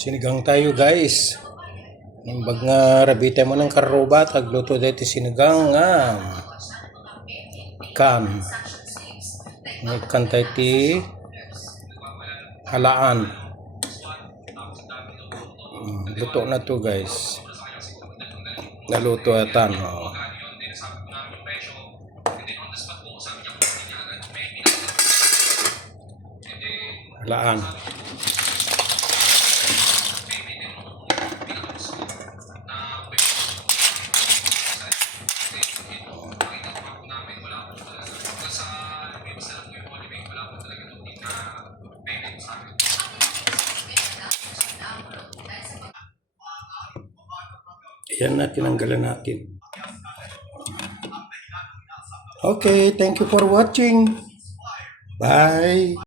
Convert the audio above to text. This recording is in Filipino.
Sinigang tayo guys. Imbag nga rabita mo ng karoba, tagluto dito sinigang nga kan. Nagkantay ti halaan. Luto na to guys. Naluto atan. Oh. Halaan. Yan na, tinanggalan natin. Okay, thank you for watching. Bye.